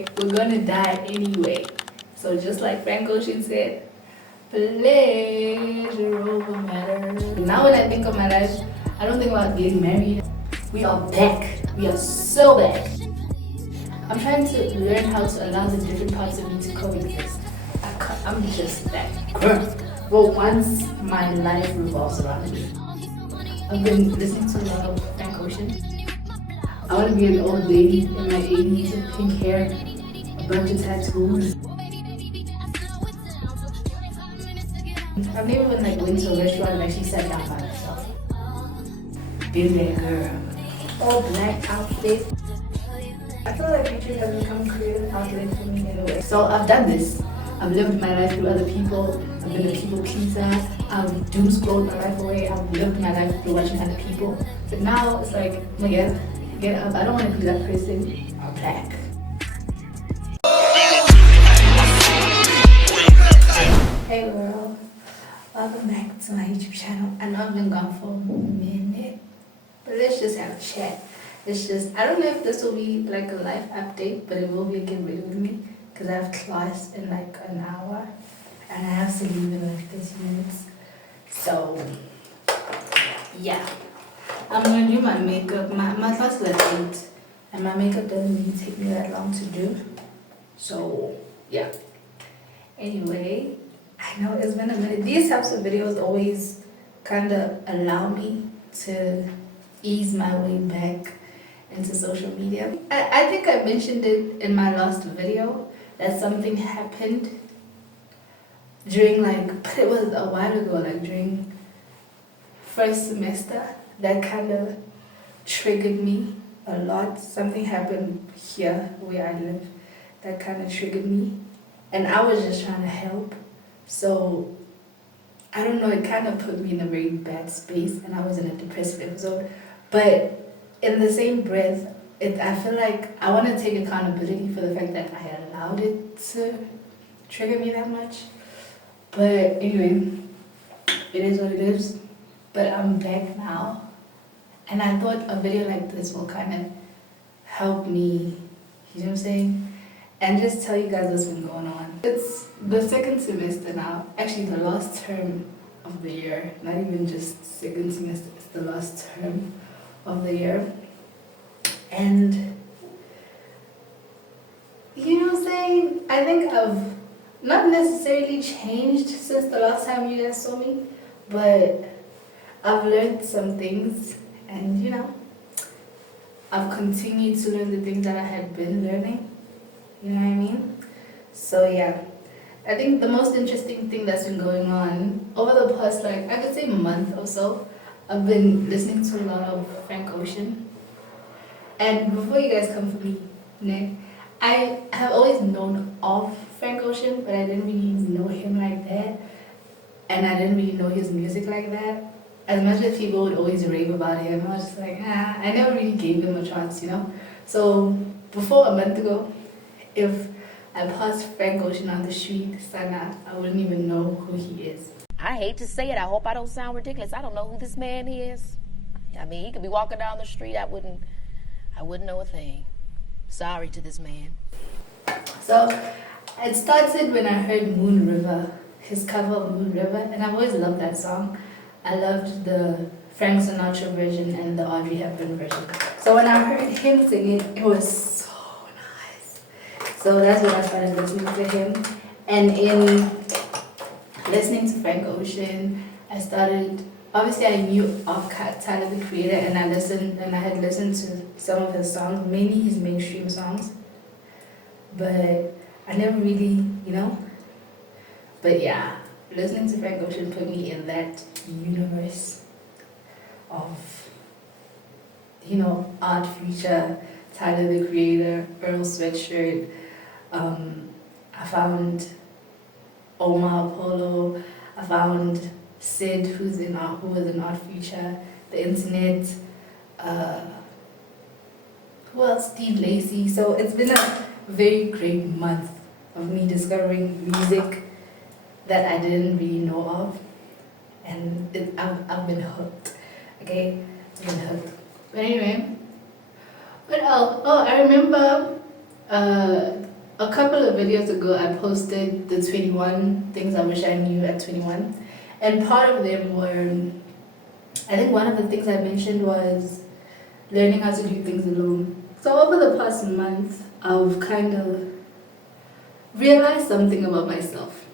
We're gonna die anyway. So just like Frank Ocean said, pleasure over matter. Now when I think of my life, I don't think about getting married. We are back. We are so back. I'm trying to learn how to allow the different parts of me to coexist. I'm just that girl. But once my life revolves around me, I've been listening to a lot of Frank Ocean. I want to be an old lady in my 80s with pink hair, a bunch of tattoos. I've never even went to a restaurant and actually sat down by myself. Been there, girl. All black outfit. I feel like YouTube has become a creative outlet for me in a way. So I've done this. I've lived my life through other people. I've been a people pleaser. I've doom scrolled my life away. I've lived my life through watching other people. But now it's like, oh my God, get up. I don't want to be that person. I'm back. Hey world, welcome back to my YouTube channel. I know I've been gone for a minute, but let's just have a chat. I don't know if this will be like a life update, but it will be a get ready with me because I have class in like an hour and I have to leave in like 30 minutes. So yeah, I'm gonna do my makeup. My class is at 8 and my makeup doesn't really take me that long to do. So yeah. Anyway, I know it's been a minute. These types of videos always kind of allow me to ease my way back into social media. I think I mentioned it in my last video that something happened during but it was a while ago, during first semester that kind of triggered me a lot. Something happened here where I live that kind of triggered me and I was just trying to help. So I don't know, it kind of put me in a very bad space and I was in a depressive episode. But in the same breath, I feel like I want to take accountability for the fact that I allowed it to trigger me that much. But anyway, it is what it is. But I'm back now. And I thought a video like this will kind of help me, you know what I'm saying? And just tell you guys what's been going on. It's the second semester now, actually the last term of the year, not even just second semester, it's the last term of the year. And you know what I'm saying? I think I've not necessarily changed since the last time you guys saw me, but I've learned some things and I've continued to learn the things that I had been learning. You know what I mean? So yeah, I think the most interesting thing that's been going on over the past, I could say month or so, I've been listening to a lot of Frank Ocean. And before you guys come for me, I have always known of Frank Ocean, but I didn't really know him like that. And I didn't really know his music like that. As much as people would always rave about him, I was just like, I never really gave him a chance, So before a month ago, if I passed Frank Ocean on the street, Sana, I wouldn't even know who he is. I hate to say it. I hope I don't sound ridiculous. I don't know who this man is. I mean, he could be walking down the street. I wouldn't know a thing. Sorry to this man. So it started when I heard Moon River, his cover of Moon River, and I've always loved that song. I loved the Frank Sinatra version and the Audrey Hepburn version. So when I heard him sing it, it was so nice. So that's when I started listening to him. And in listening to Frank Ocean, obviously I knew of Tyler the Creator and I had listened to some of his songs, mainly his mainstream songs. But I never really, But yeah, listening to Frank Ocean put me in that universe of, Art Future, Tyler the Creator, Earl Sweatshirt. I found Omar Apollo. I found Sid, who was in Art Future, the internet. Who else? Steve Lacy. So it's been a very great month of me discovering music that I didn't really know of, and I've been hooked. Okay, I've been hooked. But anyway, what else? Oh, I remember a couple of videos ago, I posted the 21 things I wish I knew at 21. And part of them were, I think one of the things I mentioned was learning how to do things alone. So over the past month, I've kind of realized something about myself.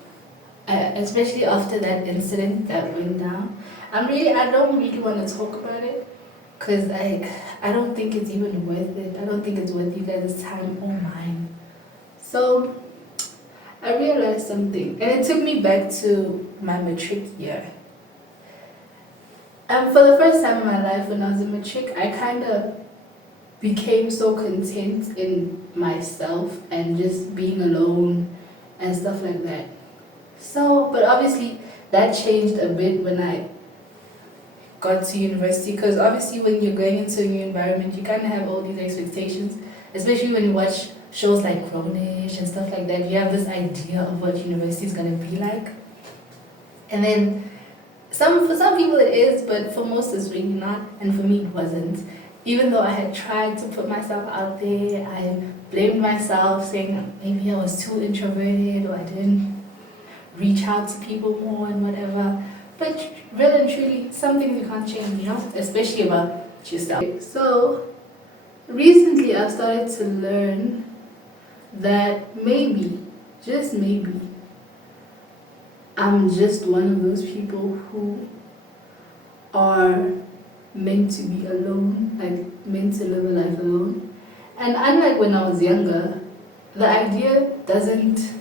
Especially after that incident that went down. I don't really want to talk about it because I don't think it's even worth it. I don't think it's worth you guys' time or mine. So I realized something, and it took me back to my matric year. And for the first time in my life when I was in matric, I kind of became so content in myself and just being alone and stuff like that. So, but obviously that changed a bit when I got to university, because obviously when you're going into a new environment, you kind of have all these expectations, especially when you watch shows like Grownish and stuff like that. You have this idea of what university is going to be like. And then for some people it is, but for most it's really not, and for me it wasn't. Even though I had tried to put myself out there, I blamed myself, saying maybe I was too introverted or I didn't reach out to people more and whatever. But really and truly, some things you can't change, you know, especially about yourself. So recently I've started to learn that maybe, just maybe, I'm just one of those people who are meant to be alone, like meant to live a life alone. And unlike when I was younger, the idea doesn't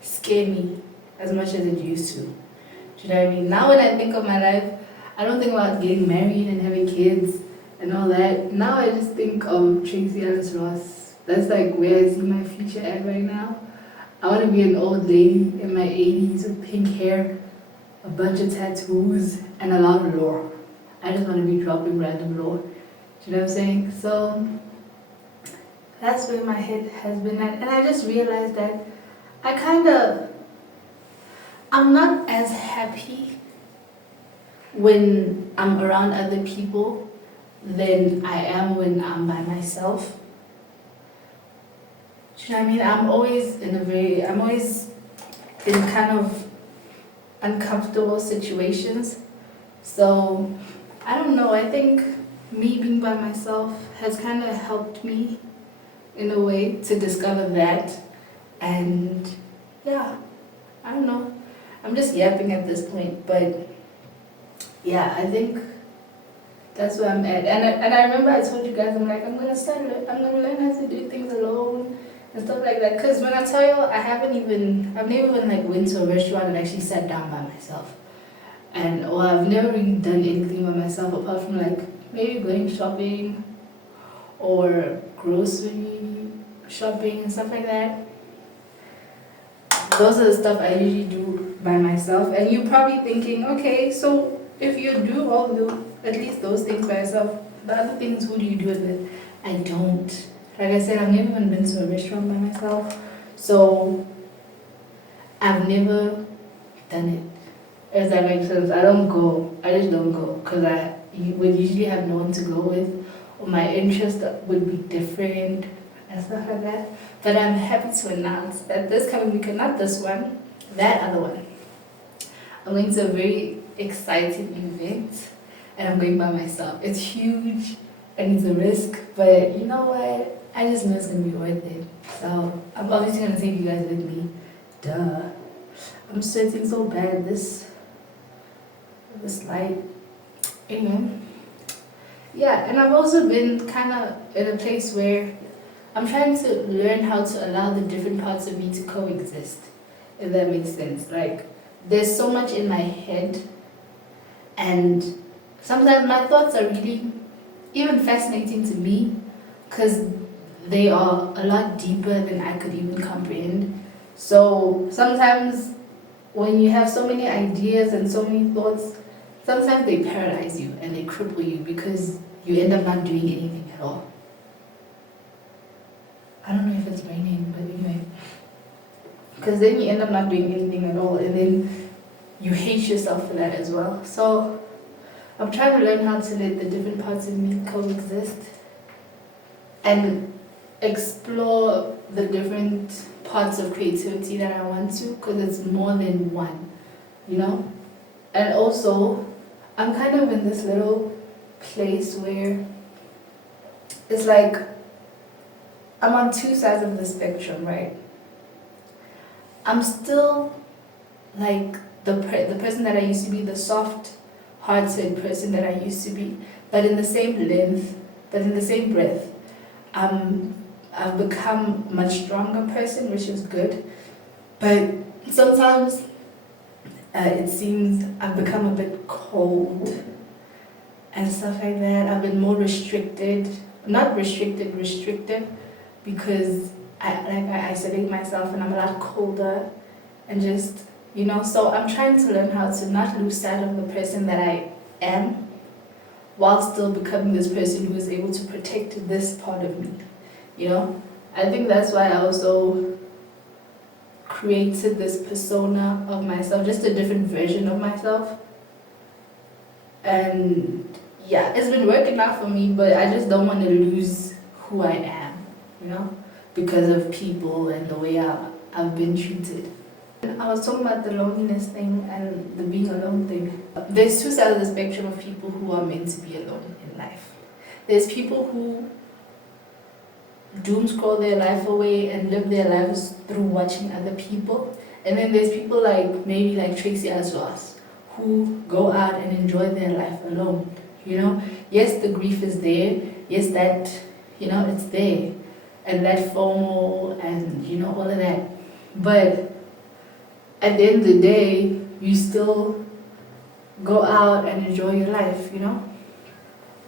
scare me as much as it used to. Do you know what I mean? Now when I think of my life, I don't think about getting married and having kids and all that. Now I just think of Tracy Alice Ross. That's like where I see my future at right now. I want to be an old lady in my 80s with pink hair, a bunch of tattoos, and a lot of lore. I just want to be dropping random lore. Do you know what I'm saying? So that's where my head has been at. And I just realized that I'm not as happy when I'm around other people than I am when I'm by myself. Do you know what I mean? I'm always in kind of uncomfortable situations. So I don't know, I think me being by myself has kind of helped me in a way to discover that. And yeah, I don't know, I'm just yapping at this point, but yeah, I think that's where I'm at. And I remember I told you guys, I'm gonna learn how to do things alone and stuff like that. Because when I tell you, I've never even like went to a restaurant and actually sat down by myself. Or I've never really done anything by myself apart from like maybe going shopping or grocery shopping and stuff like that. Those are the stuff I usually do by myself. And you're probably thinking, okay, so if you do at least those things by yourself, the other things, who do you do it with? I don't. Like I said, I've never even been to a restaurant by myself. So I've never done it. Does that make sense? I don't go. I just don't go because I would usually have no one to go with, or my interest would be different and stuff like that. But I'm happy to announce that this coming weekend, not this one, that other one, I'm going to a very exciting event, and I'm going by myself. It's huge and it's a risk, but you know what? I just know it's going to be worth it. So I'm obviously going to take you guys with me. Duh. I'm sweating so bad. This light. Anyway. Yeah, and I've also been kind of in a place where I'm trying to learn how to allow the different parts of me to coexist, if that makes sense. Like, there's so much in my head, and sometimes my thoughts are really even fascinating to me because they are a lot deeper than I could even comprehend. So sometimes when you have so many ideas and so many thoughts, sometimes they paralyze you and they cripple you because you end up not doing anything at all. I don't know if it's raining, but anyway. Because then you end up not doing anything at all, and then you hate yourself for that as well. So I'm trying to learn how to let the different parts of me coexist. And explore the different parts of creativity that I want to, because it's more than one, you know? And also, I'm kind of in this little place where it's like I'm on two sides of the spectrum, right? I'm still like the person that I used to be, the soft-hearted person that I used to be, but in the same length, but in the same breath, I've become a much stronger person, which is good. But sometimes it seems I've become a bit cold and stuff like that. I've been more restricted, not restricted, restrictive, because I isolate myself and I'm a lot colder and just, you know, so I'm trying to learn how to not lose sight of the person that I am while still becoming this person who is able to protect this part of me, you know? I think that's why I also created this persona of myself, just a different version of myself. And yeah, it's been working out for me, but I just don't want to lose who I am, you know, because of people and the way I've been treated. I was talking about the loneliness thing and the being alone thing. There's two sides of the spectrum of people who are meant to be alone in life. There's people who doom scroll their life away and live their lives through watching other people. And then there's people like maybe like Tracy as Ross, who go out and enjoy their life alone. You know, yes, the grief is there. Yes, that, you know, it's there. And that FOMO and, you know, all of that. But at the end of the day, you still go out and enjoy your life, you know?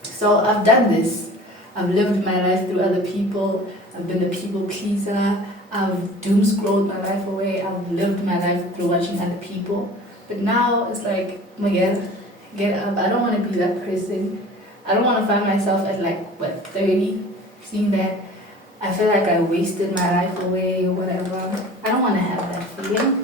So I've done this. I've lived my life through other people. I've been a people pleaser. I've doom scrolled my life away. I've lived my life through watching other people. But now it's like, Miguel, get up. I don't want to be that person. I don't want to find myself at like, what, 30, seeing that I feel like I wasted my life away or whatever. I don't want to have that feeling.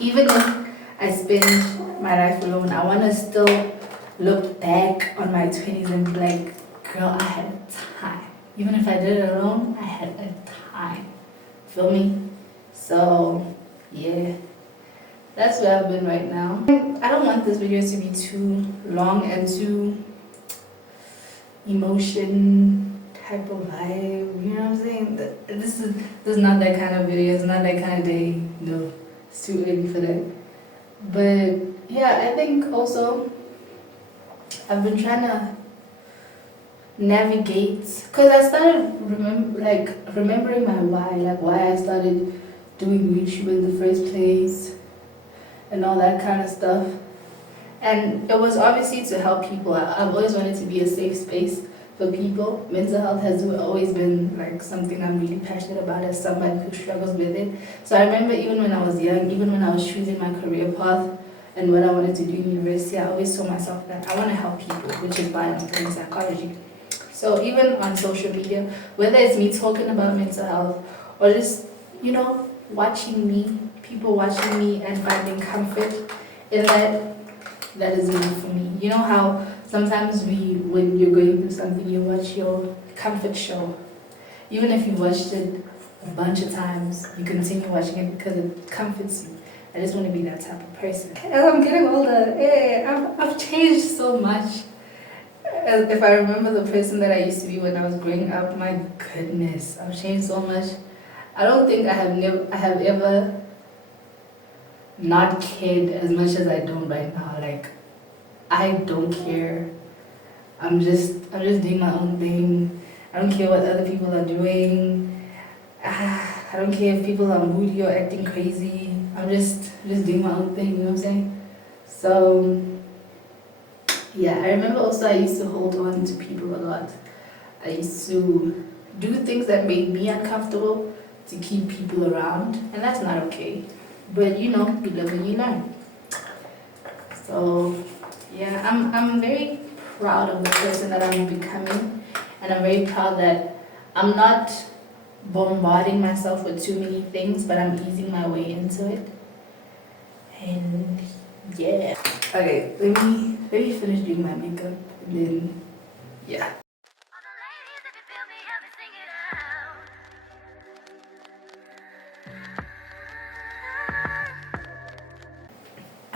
Even if I spend my life alone, I want to still look back on my 20s and be like, girl, I had a time. Even if I did it alone, I had a time. Feel me? So, yeah. That's where I've been right now. I don't want this video to be too long and too emotion type of vibe. You know what I'm saying? This is not that kind of video. It's not that kind of day. No, it's too early for that. But yeah, I think also I've been trying to navigate, because I started remembering my why, like why I started doing YouTube in the first place and all that kind of stuff. And it was obviously to help people. I've always wanted to be a safe space for people. Mental health has always been like something I'm really passionate about as somebody who struggles with it. So I remember even when I was young, even when I was choosing my career path and what I wanted to do in university, I always told myself that I want to help people, which is why I'm studying psychology. So even on social media, whether it's me talking about mental health or just, you know, watching me, people watching me and finding comfort in that is enough for me. You know how sometimes when you're going through something, you watch your comfort show. Even if you've watched it a bunch of times, you continue watching it because it comforts you. I just want to be that type of person. As I'm getting older, I've changed so much. If I remember the person that I used to be when I was growing up, my goodness, I've changed so much. I don't think I have ever not cared as much as I don't right now. Like, I don't care. I'm just doing my own thing. I don't care what other people are doing. I don't care if people are moody or acting crazy. I'm just doing my own thing, you know what I'm saying? So yeah, I remember also I used to hold on to people a lot. I used to do things that made me uncomfortable to keep people around, and that's not okay. But you know, you live and you learn. So yeah, I'm very proud of the person that I'm becoming, and I'm very proud that I'm not bombarding myself with too many things, but I'm easing my way into it. And yeah. Okay, let me finish doing my makeup and then yeah.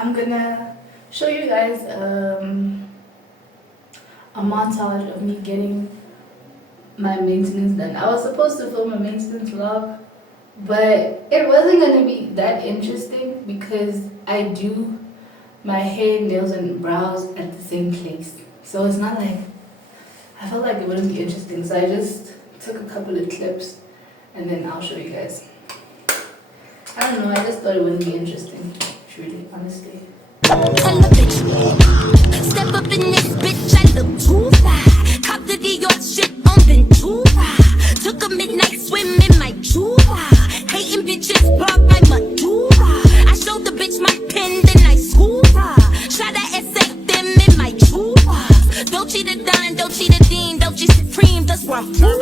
I'm gonna show you guys a montage of me getting my maintenance done. I was supposed to film a maintenance vlog, but it wasn't gonna be that interesting because I do my hair, nails, and brows at the same place. So it's not like, I felt like it wouldn't be interesting. So I just took a couple of clips and then I'll show you guys. I don't know, I just thought it wouldn't be interesting, truly, honestly. Step up in this bitch, I look too fly. Cop the Dior shit on Ventura. Took a midnight swim in my Juba. Hating bitches block my Madura. I showed the bitch my pen, then I schooled her. Shot a essay them in my Juba. Dolce the Don, Dolce the Dean, Dolce Supreme, that's where I'm from.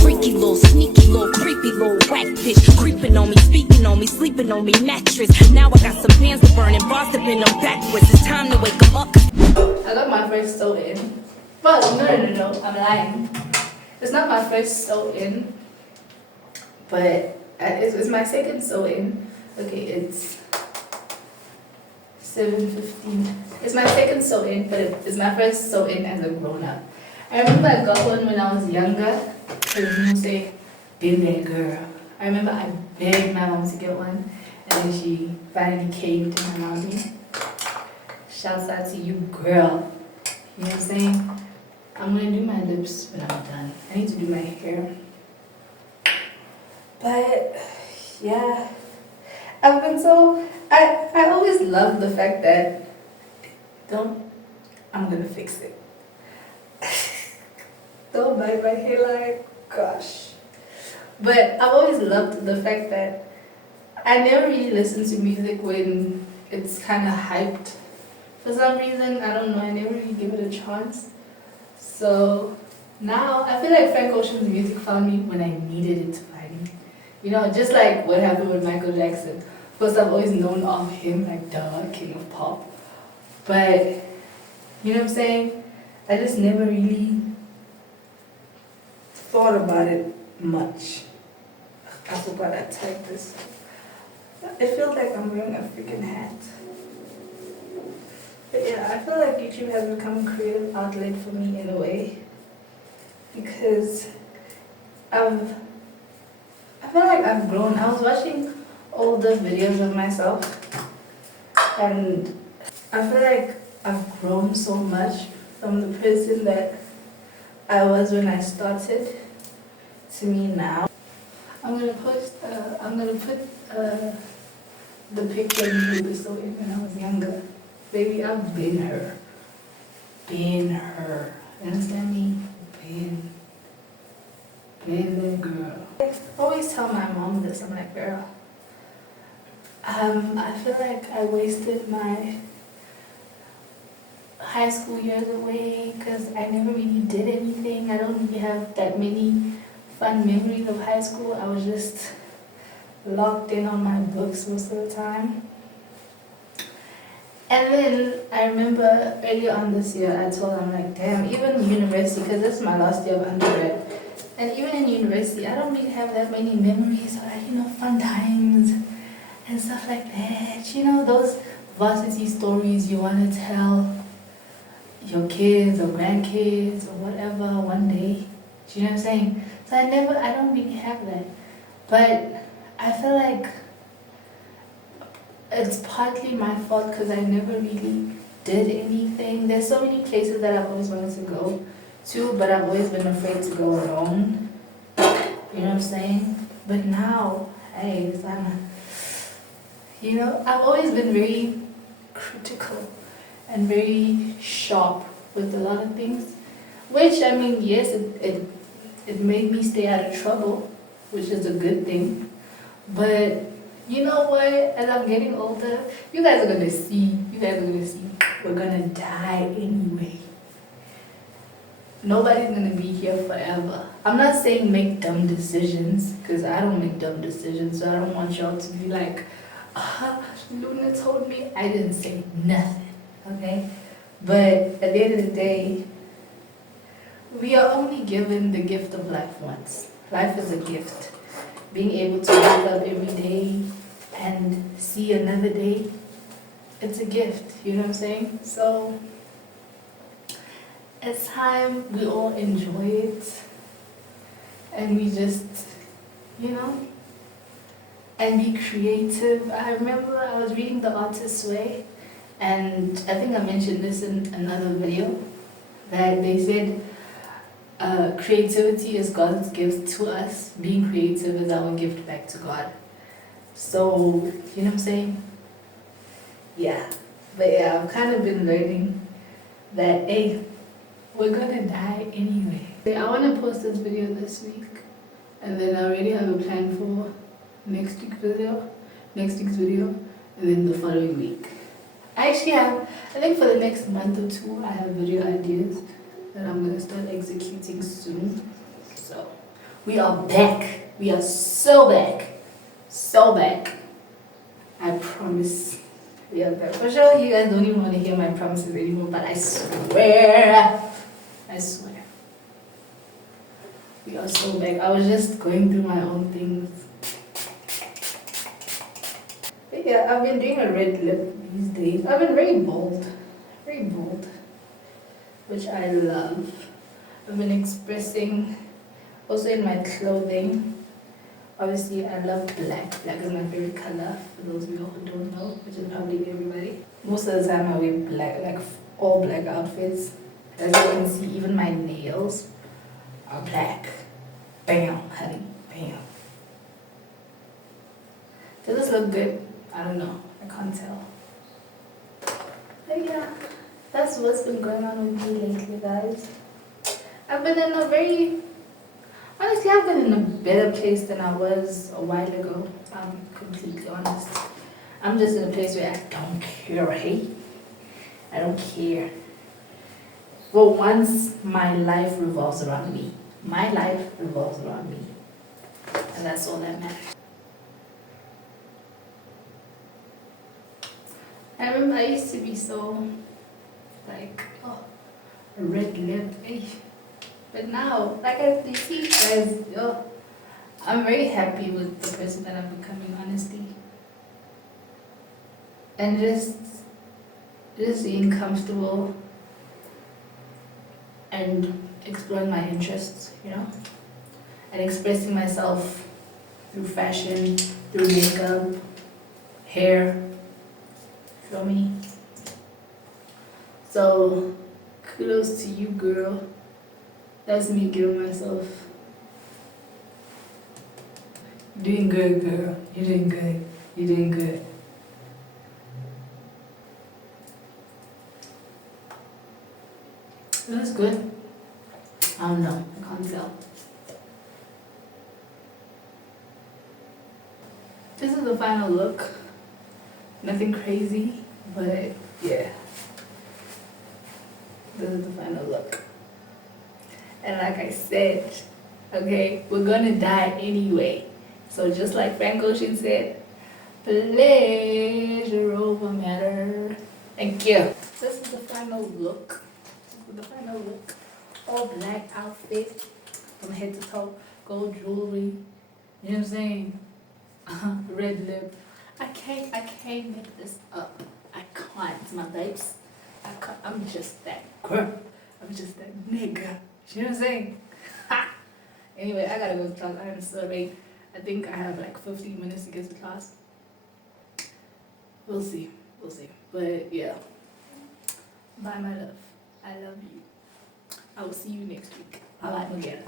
Freaky little, sneaky little, creepy little whack bitch. Creeping on me, speaking on me, sleeping on me mattress. Now I got some pants to burn and bars to bend them backwards. It's time to wake 'em up. I got my first sew in. Well, no, I'm lying. It's not my first sew in, but it's my second sew in. Okay, it's 7:15. It's my second sew in, but it's my first sew in as a grown up. I remember I got one when I was younger. Because you say, been there, girl. I remember I begged my mom to get one, and then she finally caved in my mommy. Shouts out to you, girl. You know what I'm saying? I'm gonna do my lips when I'm done. I need to do my hair. But yeah, I've been so I always love the fact that I'm gonna fix it. Don't bite my hairline, gosh. But I've always loved the fact that I never really listen to music when it's kind of hyped. For some reason, I don't know, I never really give it a chance. So now I feel like Frank Ocean's music found me when I needed it to find me. You know, just like what happened with Michael Jackson. Of course, I've always known of him, like the king of pop. But, you know what I'm saying? I just never really thought about it much. I forgot I typed this. It feels like I'm wearing a freaking hat. But yeah, I feel like YouTube has become a creative outlet for me in a way. Because I feel like I've grown. I was watching older videos of myself and I feel like I've grown so much from the person that I was when I started to me now. I'm gonna put the picture of me with so when I was younger. Baby, I've been her. Been her. Understand me? Been the girl. I always tell my mom this. I'm like, girl, I feel like I wasted my high school years away because I never really did anything. I don't really have that many fun memories of high school. I was just locked in on my books most of the time. And then I remember earlier on this year, I told them, like, damn, even university, because this is my last year of undergrad, and even in university, I don't really have that many memories or, you know, fun times and stuff like that. You know, those varsity stories you want to tell your kids or grandkids or whatever one day. Do you know what I'm saying? So I don't really have that. But I feel like it's partly my fault because I never really did anything. There's so many places that I've always wanted to go to, but I've always been afraid to go alone. You know what I'm saying? But now, hey, you know, I've always been very critical and very sharp with a lot of things. Which, I mean, yes, it made me stay out of trouble, which is a good thing. But you know what? As I'm getting older, you guys are gonna see. We're gonna die anyway. Nobody's gonna be here forever. I'm not saying make dumb decisions, because I don't make dumb decisions, so I don't want y'all to be like, Luna told me. I didn't say nothing, okay? But at the end of the day, we are only given the gift of life once. Life is a gift. Being able to wake up every day and see another day it's a gift, you know what I'm saying? So it's time we all enjoy it and we just, you know, and be creative. I remember I was reading The Artist's Way, and I think I mentioned this in another video, that they said creativity is God's gift to us. Being creative is our gift back to God. So, you know what I'm saying? Yeah. But yeah, I've kind of been learning that, hey, we're gonna die anyway. I want to post this video this week, and then I already have a plan for next week's video, and then the following week. I actually have, I think for the next month or two, I have video ideas that I'm gonna start executing soon. So we are back. We are so back. So back. I promise. We are back. For sure, you guys don't even want to hear my promises anymore, but I swear. We are so back. I was just going through my own things. But yeah, I've been doing a red lip these days. I've been very bold, which I love. I've been expressing also in my clothing. Obviously, I love black. Black is my favorite color, for those of you who don't know, which is probably everybody. Most of the time I wear black, like all black outfits. As you can see, even my nails are black. Bam, honey, bam. Does this look good? I don't know, I can't tell. But yeah, that's what's been going on with me lately, guys. I've been in a very, honestly, I've been in a better place than I was a while ago. I'll be completely honest. I'm just in a place where I don't care, hey? I don't care. For once, my life revolves around me. My life revolves around me. And that's all that matters. I remember I used to be so, like, oh, a red lip, eh? But now, like as you see, guys, oh, I'm very happy with the person that I'm becoming, honestly. And just being comfortable and exploring my interests, you know? And expressing myself through fashion, through makeup, hair. Feel me? So, kudos to you, girl. That's me giving myself. You're doing good, girl. You're doing good. You're doing good. It looks good. I don't know. I can't tell. This is the final look. Nothing crazy, but yeah. This is the final look. And like I said, okay, we're gonna die anyway. So just like Frank Ocean said, pleasure over matter. Thank you. This is the final look. All black outfit from head to toe, gold jewelry. You know what I'm saying? Red lip. I can't make this up. I can't, my babes. I can't. I'm just that girl. I'm just that nigga. You know what I'm saying? Ha! Anyway, I gotta go to class. I'm so late. I think I have like 15 minutes to get to class. We'll see. But yeah. Bye, my love. I love you. I will see you next week. Bye-bye again.